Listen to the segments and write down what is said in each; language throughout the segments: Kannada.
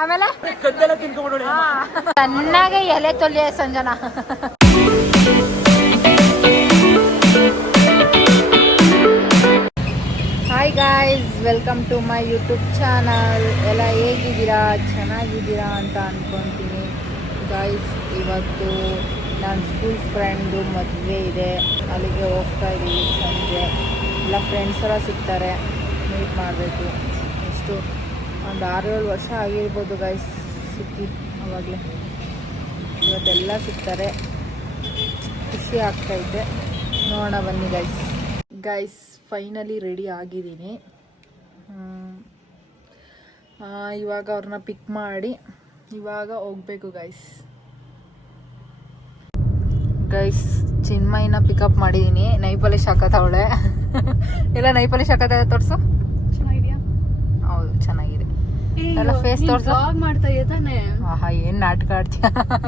ಆಮೇಲೆ ಚೆನ್ನಾಗಿ ಎಲೆ ತೊಲಿಯ Sanjana. Hi guys, welcome to my YouTube channel. ಎಲ್ಲ ಹೇಗಿದ್ದೀರಾ? ಚೆನ್ನಾಗಿದ್ದೀರಾ ಅಂತ ಅಂದ್ಕೊತೀನಿ ಗಾಯ್ಸ್. ಇವತ್ತು ನನ್ನ ಸ್ಕೂಲ್ ಫ್ರೆಂಡು ಮದುವೆ ಇದೆ, ಅಲ್ಲಿಗೆ ಹೋಗ್ತಾ ಇದ್ದೀವಿ. ಸಂಜೆ ಎಲ್ಲ ಫ್ರೆಂಡ್ಸ್ ಎಲ್ಲ ಸಿಗ್ತಾರೆ, ಮೀಟ್ ಮಾಡಬೇಕು. ಎಷ್ಟು ಒಂದು 6-7 ವರ್ಷ ಆಗಿರ್ಬೋದು ಗೈಸ್ ಸಿಕ್ಕಿ. ಆವಾಗಲೇ ಇವತ್ತೆಲ್ಲ ಸಿಗ್ತಾರೆ, ಖುಷಿ ಆಗ್ತೈತೆ. ನೋಡೋಣ ಬನ್ನಿ ಗೈಸ್. ಫೈನಲಿ ರೆಡಿ ಆಗಿದ್ದೀನಿ. ಇವಾಗ ಅವ್ರನ್ನ ಪಿಕ್ ಮಾಡಿ ಇವಾಗ ಹೋಗ್ಬೇಕು ಗೈಸ್. ಚಿನ್ಮಯ್ಯನ ಪಿಕಪ್ ಮಾಡಿದ್ದೀನಿ. ನೈಪಾಲಿಶ್ ಹಾಕತ್ತವಳೆ. ಎಲ್ಲ ನೈಪಾಲಿಶ್ ಹಾಕತ್ತ ತೋರ್ಸು. ಚೆನ್ನಾಗಿದ್ಯಾ? ಹೌದು ಚೆನ್ನಾಗಿದೆ. ಎಲ್ಲ ಫೇಸ್ ತೋರ್ಸು. ಮಾಡ್ತಾ ಇದ್ದಾನೆ. ಆಹಾ, ಏನ್ ನಾಟಕ ಆಡ್ತೀಯ?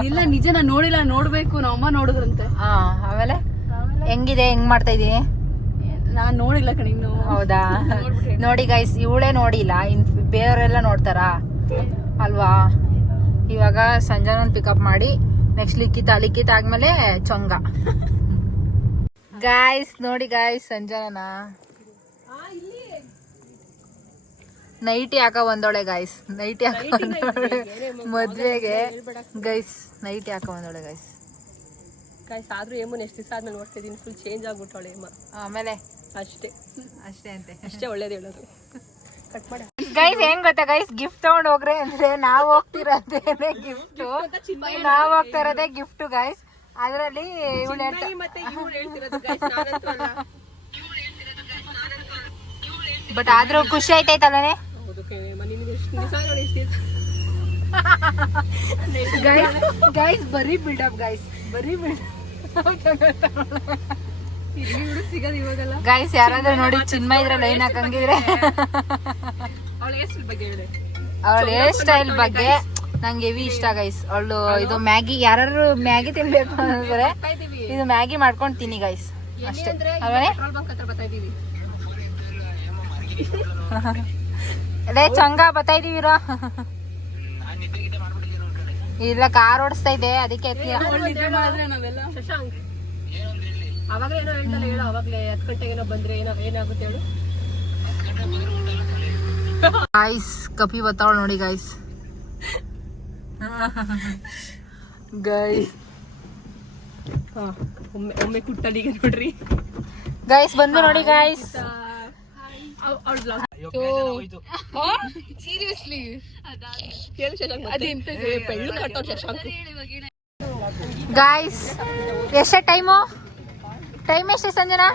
ಇಲ್ಲ ನಿಜ, ನಾನು ನೋಡಿಲ್ಲ, ನೋಡ್ಬೇಕು. ನಮ್ಮಮ್ಮ ನೋಡಿದ್ರಂತೆ. ಆಮೇಲೆ ಹೆಂಗಿದೆ? ಹೆಂಗ್ ಮಾಡ್ತಾ ಇದೀನಿ? ನಾನ್ ನೋಡಿಲ್ಲ ಕಣೆ ಇನ್ನು. ಹೌದಾ? ನೋಡಿ ಗೈಸ್, ಇವಳೇ ನೋಡಿಲ್ಲ, ಇನ್ ಬೇರೆಯವರೆಲ್ಲ ನೋಡ್ತಾರಾ ಅಲ್ವಾ? ಇವಾಗ ಸಂಜನನ್ ಪಿಕಪ್ ಮಾಡಿ ನೆಕ್ಸ್ಟ್ ಲಿಖಿತ ಆದ್ಮೇಲೆ ಚೊಂಗ. ಗಾಯ್ಸ್ ನೋಡಿ ಗಾಯ್ಸ್, ಸಂಜನನ ನೈಟಿ ಹಾಕ ಬಂದೋಳೆ ಗಾಯ್ಸ್. ನೈಟಿ ಹಾಕ ಮದ್ವೆಗೆ ಗೈಸ್. ನೈಟಿ ಹಾಕ ಬಂದೋಳೆ ಗೈಸ್. ಆದ್ರೂ ಏಮನ್ ಎಷ್ಟು ದಿವಸ ಆದ್ಮೇಲೆ ನೋಡ್ತಾ ಇದೀನಿ, ಫುಲ್ ಚೇಂಜ್ ಆಗ್ಬಿಟ್ಟವಳೆ ಏಮ. ಆಮೇಲೆ ಅಷ್ಟೇ ಅಂತೆ. ಅಷ್ಟೇ ಒಳ್ಳೇದು ಹೇಳೋದು. ಕಟ್ ಮಾಡಿ ಗೈಸ್. ಹೆಂಗ್ ಗೊತ್ತಾ ಗೈಸ್, ಗಿಫ್ಟ್ ತಗೊಂಡ್ ಹೋಗ್ರೆ ಅಂದ್ರೆ ನಾವ್ ಹೋಗ್ತಿರೋದೇನೆ ಗಿಫ್ಟ್. ನಾವ್ ಹೋಗ್ತಾ ಇರೋದೇ ಗಿಫ್ಟ್ ಗೈಸ್. ಅದ್ರಲ್ಲಿ ಬಟ್ ಆದ್ರೂ ಖುಷಿ ಆಯ್ತೈತಲ್ಲೇ ಗೈಸ್. ಬರೀ ಬಿಲ್ಡಪ್ ಗೈಸ್, ಬರೀ ಬಿಲ್ಡಪ್. ಸಿಗದು ಇವಾಗಲ್ಲ ಗೈಸ್. ಯಾರಾದ್ರೂ ನೋಡಿ ಚಿನ್ಮಯ ಇದ್ರೆ ಲೈನ್ ಹಾಕಂಗಿದ್ರೆ ಅವಳ ಹೇರ್ ಸ್ಟೈಲ್ ಬಗ್ಗೆ ನಂಗೆ ಹೆವಿ ಇಷ್ಟ ಗೈಸ್. ಅವಳು ಇದು ಮ್ಯಾಗಿ, ಯಾರು ಮ್ಯಾಗಿ ತಿನ್ಬೇಕು ಅಂದ್ರೆ ಇದು ಮ್ಯಾಗಿ ಮಾಡ್ಕೊಂಡು ತಿನ್ನಿ ಗೈಸ್, ಅಷ್ಟೇ. ಆಮೇಲೆ ಅದೇ ಚಂಗ ಬರ್ತಾ ಇದೀವಿರೋ. ಇಲ್ಲ, ಕಾರ್ ಓಡಿಸ್ತಾ ಇದೆ, ಅದಕ್ಕೆ ಅವಾಗಲೇ ಏನೋ ಹೇಳ್ತಾನೆ ಹೇಳು. ಅವಾಗಲೇ 10 ಗಂಟೆಗೇನೋ ಬಂದ್ರೆ ಏನಾಗುತ್ತೆ ಹೇಳು. ಗೈಸ್ ಕಪಿ ಬರ್ತಾವಳು ನೋಡಿ ಗೈಸ್. ಗೈಸ್ ಒಮ್ಮೆ ಕುಟ್ಟಲಿಗೆ ನೋಡ್ರಿ ಗೈಸ್, ಬಂದು ನೋಡಿ ಗೈಸ್. ಸೀರಿಯಸ್ಲಿ ಗೈಸ್, ಎಷ್ಟೇ ಟೈಮು? ಟೈಮ್ ಎಷ್ಟೇ ಸಂಜನಾ?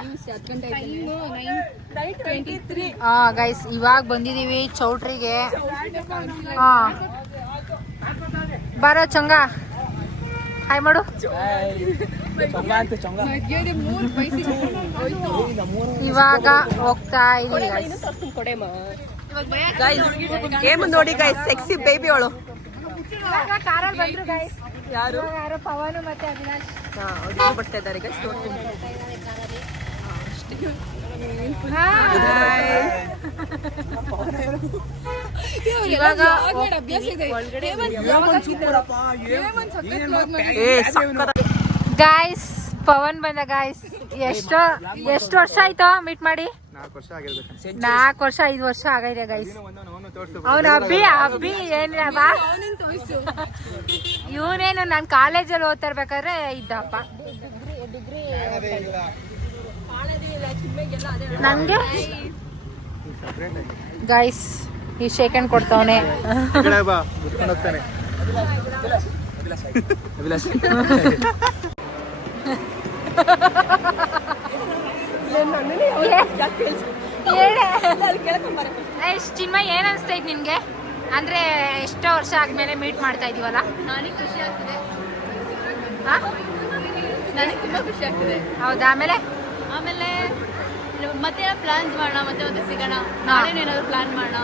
ಗೈಸ್ ಇವಾಗ ಬಂದಿದೀವಿ ಚೌಟ್ರಿಗೆ. ಬಾರೋ ಚೊಂಗ, ಹಾಯ್ ಮಾಡು. ಇವಾಗ ಹೋಗ್ತಾ ಇದೀವಿ ಗೈಸ್. ನೋಡಿ ಗೈಸ್, ಸೆಕ್ಸಿ ಬೇಬಿ ಅವಳು. ಕಾರಲ್ಲಿ ಬಂದ್ರು ಗೈಸ್. ಯಾರು? ಪವನ್ ಮತ್ತೆ ಅವಿನಾಶ್ ಬರ್ತಾ ಇದ್ದಾರೆ ಗೈಸ್. ಇವಾಗ ಗಾಯ್ಸ್ ಪವನ್ ಬಂದ ಗಾಯ್ಸ್. ಎಷ್ಟು ವರ್ಷ ಆಯ್ತು ಮೀಟ್ ಮಾಡಿ? 4 ವರ್ಷ 5 ವರ್ಷ ಆಗೈತೆ ಗೈಸ್. ಅವನ ಅಬ್ಬಿ ಏನಿಲ್ಲ, ಇವನೇನು ನಾನು ಕಾಲೇಜಲ್ಲಿ ಓದ್ತಾ ಇರ್ಬೇಕಾದ್ರೆ ಇದ್ದಪ್ಪ. ನಂಗೆ ಗೈಸ್ ಈ ಶೇಕಂಡ್ ಕೊಡ್ತಾವನೆ. ಚಿನ್ಮಯ್, ಏನ್ ಅನ್ಸ್ತೈತ್ ನಿನ್ಗೆ? ಅಂದ್ರೆ ಎಷ್ಟೋ ವರ್ಷ ಆದ್ಮೇಲೆ ಮೀಟ್ ಮಾಡ್ತಾ ಇದೀವಲ್ಲ. ನನಗೆ ಖುಷಿ ಆಗ್ತಿದೆ. ನನಗೆ ತುಂಬಾ ಖುಷಿ ಆಗ್ತಿದೆ. ಹೌದಾ? ಆಮೇಲೆ ಮತ್ತೆ ಪ್ಲಾನ್ಸ್ ಮಾಡೋಣ, ಮತ್ತೆ ಸಿಗೋಣ. ನಾಳೆ ಏನಾದ್ರು ಪ್ಲಾನ್ ಮಾಡೋಣ.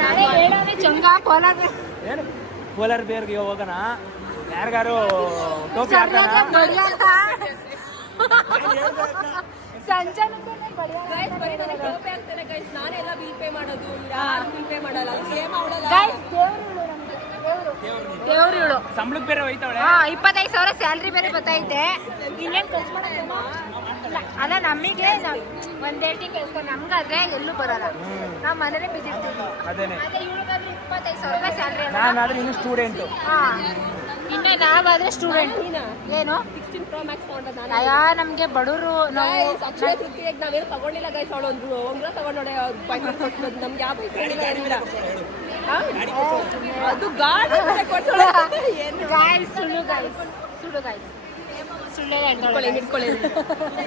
ನಾಳೆ ಹೇಳೋಣ ಚಂಗ ಪೋಲಾರ್ ಬೇರ್ಗೆ ಹೋಗೋಣ. ಯಾರಿಗಾರು ಟೋಪಿ ಹಾಕೋಣ. ಸಂಜನಕ್ಕೆ ಗೈಸ್ ಬರೀ ನನಗೆ ಬಿಲ್ ಪೇ ಅಂತಾನೆ ಗೈಸ್, ನಾನೇ ಎಲ್ಲ ಬಿಲ್ ಪೇ ಮಾಡೋದು, ಯಾರು ಬಿಲ್ ಪೇ ಮಾಡಲ್ಲ, ಸೇಮ್ ಅವಳಲ್ಲ ಗೈಸ್ ದೇವ್ರು ಇವಳು. ಸಂಬಳಕ್ಕೆ ಬೇರೆ ಹೋಯ್ತಾವಳೆ. 25,000 ಸ್ಯಾಲ್ರಿ ಬೇರೆ ಗೊತ್ತೈತೆ. ಇನ್ನೇನು ಖರ್ಚು ಮಾಡಲ್ಲ. ಅಲ್ಲ ನಮಗೆ ಒಂದೆರಡು ತಿಂಗಳು ಕೇಳ್ಕೊಂಡು ನಮ್ಗಾದ್ರೆ ಎಲ್ಲೂ ಬರಲ್ಲ, ನಾವು ಮನೇಲೆ ಬಿದ್ದಿರ್ತೀವಿ. ಅದೇನೆ ಅದೇ ಇವಳಿಗಾದ್ರೆ 25,000 ರೂಪಾಯಿ ಸ್ಯಾಲ್ರಿ. ನಾನಾದ್ರೆ ಇನ್ನು ಸ್ಟೂಡೆಂಟು. ಇನ್ನು ನಾವಾದ್ರೆ ಸ್ಟೂಡೆಂಟ್. ಏನು 16 Pro Max ತಗೊಂಡ ನಾನು. ಅಯ್ಯ ನಮ್ಗೆ ಬಡವರು ನಾವು. ಅಕ್ಷಯ ತೃತೀಯಕ್ಕೆ ನಾವೇನು ತಗೊಂಡಿಲ್ಲ ಗೈಸ್, ಅವಳು ಒಂದ್ರ ತಗೊಂಡೋಡೆ, ಬೈಕ್ ಕೊಡ್ಬೋದು, ನಮ್ಗೆ ಯಾವ ಬೈಕ್ ಏನಿಲ್ಲ. ಅದು ಗಾಡಿ ಕೊಡ್ತಾಳೆ. ಗಾಯ್ಸ್ ಸುಳ್ಳು ಗಾಯ್ಸ್, ಸುಳ್ಳು ಗಾಯ್ಸ್, ಸುಳ್ಳು ಹೇಳ್ತಾಳೆ. ಇಟ್ಕೊಳ್ಳಿ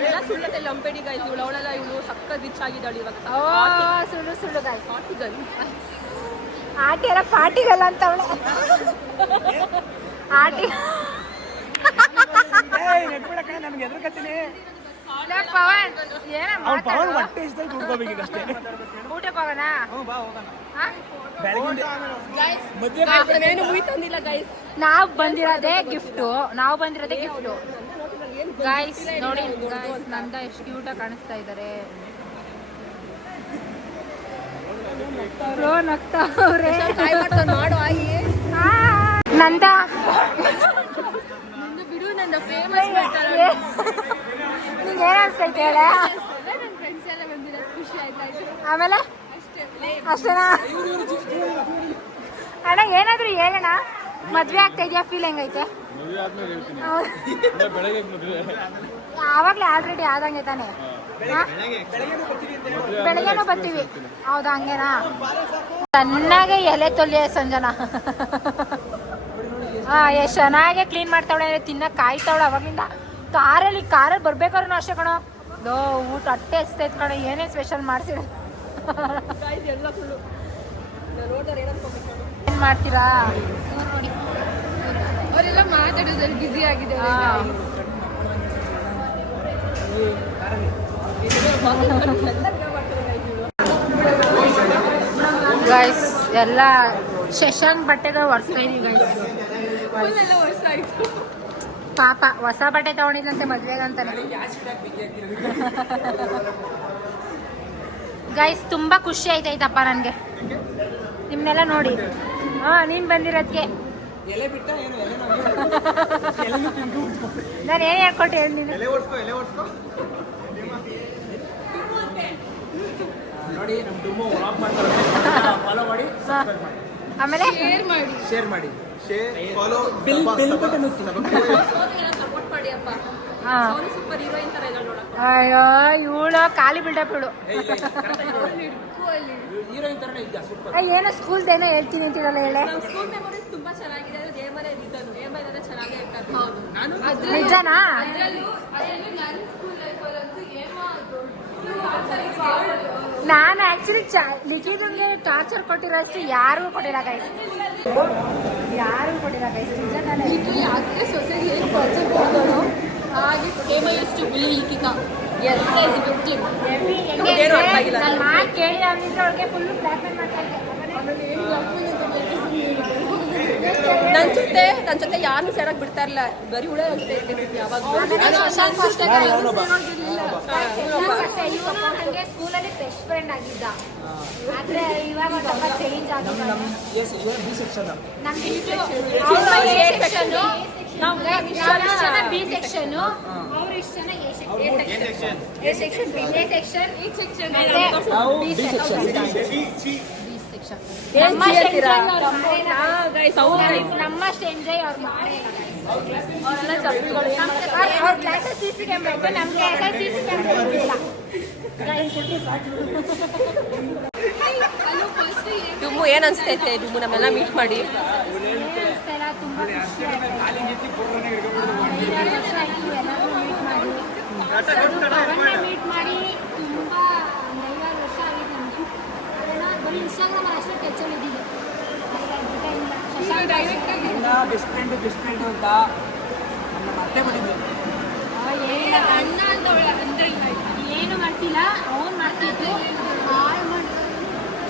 ಎಲ್ಲ ಸುಳ್ಳತೆ ಲಂಪೆಡಿ ಗೈಸ್, ಇವಳು ಅವಳೆಲ್ಲ ಇವಳು ಸಕ್ಕ ರಿಚ್ ಆಗಿದ್ದಾಳೆ ಇವಾಗ. ಸುಳ್ಳು ಸುಳ್ಳು ಗಾಯ್ಸ್. ಪಾರ್ಟಿಗಲ್ ಆಟಿಯರ ಪಾರ್ಟಿಗಲ್ಲ ಅಂತ ಅವಳು. ಆಟಿ ನಮ್ಗೆ ಎದುರ್ಕತ್ತೀನಿ. ಪವನ್ ಏನ ಅವ್ನು ಪವನ್ ಹೊಟ್ಟೆ ಇಷ್ಟ ದುಡ್ಕೋಬೇಕೀಗ ಅಷ್ಟೇ. ಊಟಕ್ಕೆ ಹೋಗೋಣ. ಬಾ ಹೋಗೋಣ. ಬೆಳಗಿಂದ ಏನು ಮುಯ್ ತಂದಿಲ್ಲ ಗೈಸ್. ನಾವು ಬಂದಿರೋದೇ ಗಿಫ್ಟು, ಗೈಸ್ ನೋಡಿ. ಗೈಸ್ ನಂದ ಎಷ್ಟು ಕ್ಯೂಟಾಗಿ ಕಾಣಿಸ್ತಾ ಇದ್ದಾರೆ. ನಗ್ತಾವ್ರೆ. ಮಾಡು ಆಯಿ ನಂದ ಬಿಡು, ನನ್ನ ಫೇಮಸ್ ನಿಂಗೆ ಏನ್ ಅನ್ಸ್ತೈತೆ ಹೇಳ. ಆಮೇಲೆ ಅಷ್ಟೇನಾ ಅಣ್ಣ? ಏನಾದ್ರು ಹೇಳೋಣ. ಮದ್ವೆ ಆಗ್ತಾ ಇದೆಯಾ? ಫೀಲ್ ಹೆಂಗೈತೆ? ಆವಾಗ್ಲೇ ಆಲ್ರೆಡಿ ಆದಂಗೆ ತಾನೆ. ಬೆಳಗ್ಗೆನೂ ಬರ್ತೀವಿ. ಹೌದಾ? ಹಂಗೇನಾ? ಚೆನ್ನಾಗೆ ಎಲೆ ತೊಲಿಯ ಸಂಜನಾ. ಎಷ್ಟು ಚೆನ್ನಾಗೆ ಕ್ಲೀನ್ ಮಾಡ್ತಾವಳೆ, ತಿನ್ನಕ್ ಕಾಯ್ತಾವಳೆ ಅವಾಗಿಂದ. ಕಾರಲ್ಲಿ ಬರ್ಬೇಕಾದ್ರೂ ಅಷ್ಟೇ ಕಣೋ. ಊಟ ಅಟ್ಟೆ ಎಸ್ತೈತ್ ಕಣೋ. ಏನೇ ಸ್ಪೆಷಲ್ ಮಾಡ್ಸಿರ ಎಲ್ಲ ಫುಲ್ಲು ನೋಡಿದ್ರೆ ಏನ್ ಮಾಡ್ತೀರಾ ನೋಡಿ. ಅವರೆಲ್ಲ ಮಾತಾಡೋದ್ರಲ್ಲಿ ಬ್ಯುಸಿ ಆಗಿದೆ. ಗೈಸ್ ಎಲ್ಲ ಶಶಾಂಕ್ ಬಟ್ಟೆಗಳು ಒರೆಸ್ತಾ ಇದೀವಿ ಗೈಸ್. ಪಾಪ ಹೊಸ ಬಟ್ಟೆ ತಗೊಂಡಿದ್ದಂತೆ ಮದ್ವೆಗಂತಾನೆ. ಗೈಸ್ ತುಂಬಾ ಖುಷಿ ಆಯ್ತೈತಪ್ಪ ನನ್ಗೆ ನಿಮ್ನೆಲ್ಲ ನೋಡಿ. ನೀನ್ ಬಂದಿರೋದಕ್ಕೆ ನಾನು ಏನ್ ಹೇಳ್ಕೊಟ್ಟೆ ಹೇಳಿ ನೀನು. ನೋಡಿ ನಮ್ಮ ಡುಮ್ಮು ವ್ಲಾಗ್ ಮಾಡ್ತಾರೆ, ಫಾಲೋ ಮಾಡಿ, ಆಮೇಲೆ ಶೇರ್ ಮಾಡಿ ಸಪೋರ್ಟ್ ಮಾಡಿ ಅಪ್ಪ. ಸೂಪರ್ ಹೀರೋಯಿನ್ ತರ ಇದ್ದಾಳೆ ನೋಡಪ್ಪ. ಅಯ್ಯೋ ಇವಳು ಖಾಲಿ ಬಿಲ್ಡಪ್ ಇವಳು. ಹೀರೋಯಿನ್ ತರನೇ ಇದ್ದ ಸೂಪರ್. ಏನೋ ಸ್ಕೂಲ್ದೇನೋ ಹೇಳ್ತೀನಿ ಅಂತಿರಲ್ಲ ಹೇಳೆ. ನಮ್ಮ ಸ್ಕೂಲ್ ಮೆಮೊರೀಸ್ ತುಂಬಾ ಚೆನ್ನಾಗಿದೆ. ಅದು ದೇವರೇ ಇದ್ದದ್ದು, ದೇವರೇ ಚೆನ್ನಾಗಿ ಇರ್ತಾರೆ. ನಾನು ನಿಜನಾ? ನಾನು ಆಕ್ಚುಲಿ ಲಿಖಿತಂಗೆ ಟಾರ್ಚರ್ ಕೊಟ್ಟಿರೋಷ್ಟು ಯಾರಿಗೂ ಕೊಟ್ಟಿಲ್ಲ ಗೈಸ್, ಯಾರಿಗೂ ಕೊಟ್ಟಿಲ್ಲ ಗೈಸ್. ನಿಜ ನಾನು ಯಾಕೆ ಸೊಸೈಟಿ ಹೇಗೆ ಟಾರ್ಚರ್ ಕೊಡ್ತಾರೋ ಹಾಗೆ ಹೇಮ ಯೂಸ್ ಟು ಬಿಲ್ ಲಿಖಿತ. ನನ್ನ ಮಾತು ಕೇಳಿ ಅಂದಿದ್ರೆ ಅವ್ರಿಗೆ ಫುಲ್ ಬ್ಲ್ಯಾಕ್ ಮೇಲ್ ಮಾಡ್ತಾ ಇದ್ದೆ. ನನ್ನ ಜೊತೆ ಯಾರನ್ನೂ ಸೇರಕ್ ಬಿಡ್ತಾ ಇರಲಿಲ್ಲ, ಬರೀ ಹುಳ ಹೋಗ್ತಾ ಇರ್ತಿದ್ವಿ ಯಾವಾಗ. ನನಗೆ ಸ್ಕೂಲಲ್ಲಿ ಬೆಸ್ಟ್ ಫ್ರೆಂಡ್ ಆಗಿದ್ದ, ಆದ್ರೆ ಇವಾಗ ಸ್ವಲ್ಪ ಚೇಂಜ್ ಆಗಿದೆ. ಬಿ ಸೆಕ್ಷನ್ ಬಿ ಸೆಕ್ಷನ್, ಅವ್ರು ಇಷ್ಟು ಜನ ಎ ಸೆಕ್ಷನ್, ನಮ್ಮಷ್ಟು ಎಂಜಾಯ್ ಅವ್ರು ಮಾಡೇ ಇಲ್ಲ. ಅವ್ರ ಕ್ಲಾಸಲ್ಲಿ ಸಿಸಿ ಕ್ಯಾಮ್ರಾ ಇತ್ತು, ನಮ್ಮ ಕ್ಲಾಸಲ್ಲಿ ಸಿಸಿ ಕ್ಯಾಮ್ರಾ ಇರಲಿಲ್ಲ. ಡುಮ್ಮು ಏನ್ ಅನ್ಸ್ತೈತೆ? ಡುಮ್ಮು ನಮ್ಮೆಲ್ಲ ಮೀಟ್ ಮಾಡಿ ತುಂಬಾ ಖುಷಿ ಆಯ್ತು. 5 ವರ್ಷ ಆಯ್ತು ಎಲ್ಲರೂ ಮೀಟ್ ಮಾಡಿ. ಮೀಟ್ ಮಾಡಿ ತುಂಬಾ 5 ವರ್ಷ ಆಗಿದೆ ನಮಗೆ. ಬರೀ ಇನ್ಸ್ಟಾಗ್ರಾಮಲ್ಲಿ ಅಷ್ಟೇ ಟಚಲ್ಲಿ ಇದ್ದೀವಿ. ಬೆಸ್ಟ್ ಫ್ರೆಂಡ್ ಅಂತ ನಮ್ಮ ಅತ್ತೆ ಬಂದಿದ್ದೆ. ಏನಿಲ್ಲ ಅಣ್ಣ ಅಂತ ಏನು ಮಾಡ್ತಿಲ್ಲ, ಅವ್ನು ಮಾಡ್ತಿದ್ದು.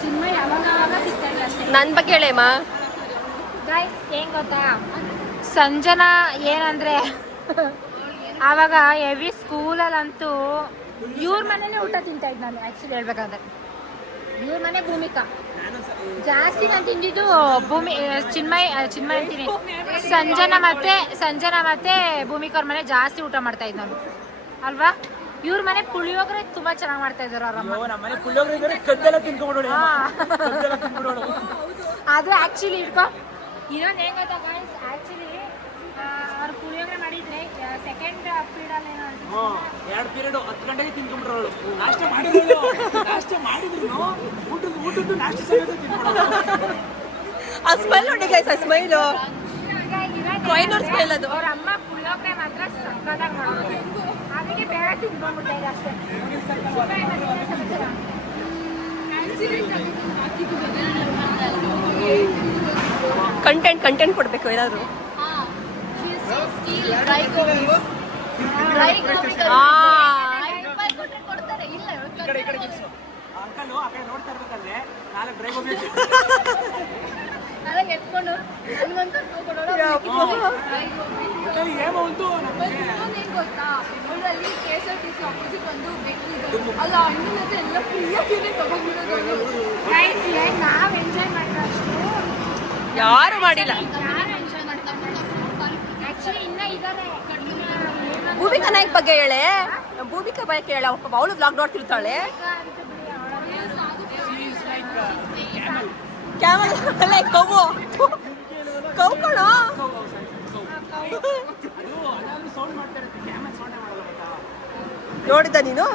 ಚಿನ್ಮಯ್ ಯಾವಾಗ ಸಿಗ್ತಾ ಇಲ್ಲ ಅಷ್ಟೇ. ನನ್ನ ಬಗ್ಗೆ ಹೇಳೇಮ್ಮ. ಗೈಸ್ ಏನ್ ಗೊತ್ತಾ, ಸಂಜನಾ ಏನಂದ್ರೆ ಆವಾಗ ಹೆವಿ ಸ್ಕೂಲಲ್ಲಂತೂ ಇವ್ರ ಮನೇಲೆ ಊಟ ತಿಂತಾ ಇದ್ದೆ ನಾನು ಆ್ಯಕ್ಚುಲಿ ಹೇಳ್ಬೇಕಾದ್ರೆ. ಇವ್ರ ಮನೆ ಭೂಮಿಕಾ ಜಾಸ್ತಿ ನಾನು ತಿಂದಿದ್ದು ಚಿನ್ಮಯ್ ಅಂತೀನಿ ಸಂಜನಾ ಮತ್ತೆ ಭೂಮಿಕಾ ಅವ್ರ ಮನೆ ಜಾಸ್ತಿ ಊಟ ಮಾಡ್ತಾ ಇದ್ದೆ ನಾನು ಅಲ್ವಾ. ಇವ್ರ ಮನೆ ಪುಳಿಯೋಗರೆ ತುಂಬಾ ಚೆನ್ನಾಗಿ ಮಾಡ್ತಾ ಇದ್ದಾರೆ ಅವ್ರಮ್ಮ. ನಮ್ಮನೆ ಪುಳಿಯೋಗರೆ ಕದ್ದೆಲ್ಲ ತಿನ್ಕೊಂಡ್ಬಿಡೋಣ. ಅದು ಆ್ಯಕ್ಚುಲಿ ಇಟ್ಕೋ ಇನ್ನೊಂದು ಹೆಂಗ್ ಗೊತ್ತಾ ಗೈಸ್, ಆ್ಯಕ್ಚುಲಿ ಅವ್ರು ಪುಳಿಯೋಗರೆ ಮಾಡಿದ್ರೆ ಸೆಕೆಂಡ್ ಪೀರಿಯಡ್ ಏನೋ 2 ಪೀರಿಯಡ್ 10 ಗಂಟೆಗೆ ತಿನ್ಕೊಂಡ್ಬಿಟ್ರೋಳು. ನಾಷ್ಟ ಮಾಡಿದ್ರು ಊಟದ್ದು ನಾಷ್ಟ ಸಮೇತ ತಿನ್ಕೊಂಡ್ರು. ಆ ಸ್ಮೈಲ್ ನೋಡಿ ಗೈಸ್, ಆ ಸ್ಮೈಲು ಕೊಯ್ನೂರ್ ಸ್ಮೈಲ್ ಅದು. ಅವ್ರ ಅಮ್ಮ ಪುಳಿಯೋಗರೆ ಮಾತ್ರ ಸಕ್ಕತ್ತಾಗಿ ಮಾಡೋದು, ಅದಕ್ಕೆ ಬೇಗ ತಿನ್ಕೊಂಡ್ಬಿಟ್ಟೆ ಈಗ ಅಷ್ಟೇ. ಕಂಟೆಂಟ್ ಕೊಡ್ಬೇಕು ಏನಾದ್ರು. ಅಂಕಲ್ ಆ ಕಡೆ ನೋಡ್ತಾ ಇರ್ಬೇಕಾದ್ರೆ 4 ಡ್ರೈ ಗೋಬಿ ಎತ್ಕೊಂಡು ಏನೋ ಒಂದು ಗೊತ್ತಾ ಅವರಲ್ಲಿ KSRTC ಆಪೋಸಿಟ್ ಒಂದು ಬೇಕ್ರಿ ಇದೆ, ಅಲ್ಲ ಹಣ್ಣಿನ ಜೊತೆ ಎಲ್ಲ ಫ್ರೀಯಾಗಿನೇ ತಗೊಂಡಿರೋದು. ನಾವ್ ಎಂಜಾಯ್ ಮಾಡಿರೋಷ್ಟು ಯಾರು ಮಾಡಿಲ್ಲ. ಯಾರು ಎಂಜಾಯ್ ಮಾಡ್ತಾರೆ ಆಕ್ಚುಲಿ ಇನ್ನ ಇದಾರೆ. ಭೂಮಿಕಾ ನಾಯ್ಕ ಬಗ್ಗೆ ಹೇಳೆ, ಭೂಮಿಕಾ ಬಗ್ಗೆ ಹೇಳ, ಅವಳು ಬ್ಲಾಗ್ ನೋಡ್ತಿರ್ತಾಳೆ. ಕ್ಯಾಮಲ್ ಅಲ್ಲ ಕವ್ವು ಕವ್ಕಣೋ ಸೌಂಡ್ ಮಾಡ್ತಾ ಇರುತ್ತೆ, ಕ್ಯಾಮರಾ ಸೌಂಡ್ ಮಾಡಲ್ಲ ಗೊತ್ತಾ. ನೋಡಿದ್ದ ನೀನು?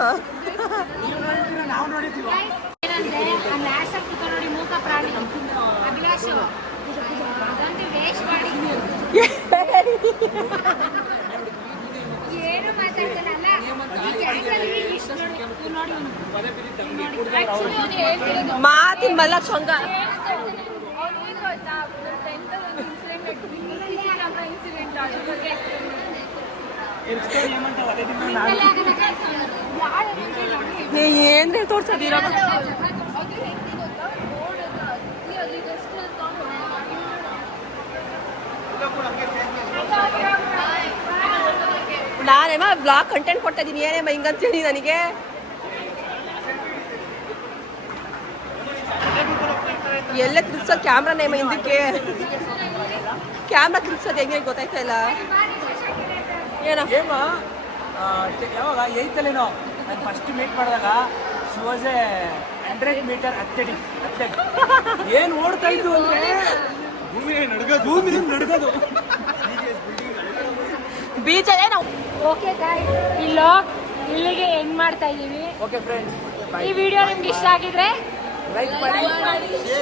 ನಾವು ನೋಡಿದ್ದೀವಿ. ಏನಂದ್ರೆ ಆ ಮ್ಯಾಶ್ ಆಗ್ತಿತ್ತು ನೋಡಿ ಮೂಕ ಪ್ರಾಣಿ ಅಭಿಲಾಷ್ ಅದಂತೂ ವೇಸ್ಟ್ ಮಾಡಿ ಏನು ಮಾತಾಡ್ತಾನಲ್ಲ ಮಾತಿನ ಮಲ್ಲ ಚೊಂಗ. ಅವ್ನಿಗೆ ಗೊತ್ತಾ 10th ಒಂದು ಇನ್ಸಿಡೆಂಟ್ ಅದ್ರ ಬಗ್ಗೆ ಏನ್ರಿ ತೋರ್ಸೋದಿರೋ ಅದು ಹೆಂಗೆ ಗೊತ್ತಾ, ಬೋರ್ಡ್ ಅಲ್ಲಿ ಜಸ್ಟ್ ನಾನೇಮ ಬ್ಲಾಗ್ ಕಂಟೆಂಟ್ ಕೊಡ್ತಾ ಇದೀನಿ, ಏನೇಮ್ಮ ಹಿಂಗಂತೇಳಿ ನನಗೆ. ಎಲ್ಲ ತಿರ್ಗ್ಸೋದು ಕ್ಯಾಮ್ರಾನೇಮ ಹಿಂದಕ್ಕೆ, ಕ್ಯಾಮ್ರಾ ತಿರ್ಗ್ಸೋದು ಹೆಂಗೆ ಗೊತ್ತಾಯ್ತಾ ಇಲ್ಲ ಏನೋ. ಯಾವಾಗ 8th ಅಲ್ಲೇನೋ ನಾನು ಫಸ್ಟ್ ಮೀಟ್ ಮಾಡಿದಾಗ she was a 100 metre athletics. ಏನು ಓಡ್ತಾ ಇದ್ದು ಅಂದ್ರೆ ಭೂಮಿ ನಡ್ಗೋದು. ಬೀಚ ಏನೋ. ಓಕೆ ಗಾಯ್ಸ್, ಇಲ್ಲಿಗೆ ಎಂಡ್ ಮಾಡ್ತಾ ಇದೀವಿ. ಓಕೆ ಫ್ರೆಂಡ್ಸ್, ಈ ವಿಡಿಯೋ ನಿಮ್ಗೆ ಇಷ್ಟ ಆಗಿದ್ರೆ ಲೈಕ್ ಮಾಡಿ,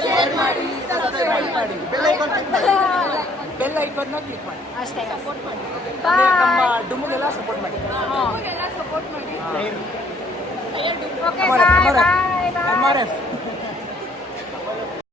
ಶೇರ್ ಮಾಡಿ, ಸಬ್ಸ್ಕ್ರೈಬ್ ಮಾಡಿ, ಬೆಲ್ ಐಕಾನ್ನ ಕ್ಲಿಕ್ ಮಾಡಿ. ಅಷ್ಟೇ. ನಮ್ಮ ಡುಮ್ಗೆಲ್ಲ ಸಪೋರ್ಟ್ ಮಾಡಿ. ಓಕೆ ಬಾಯ್ ಬಾಯ್. MRF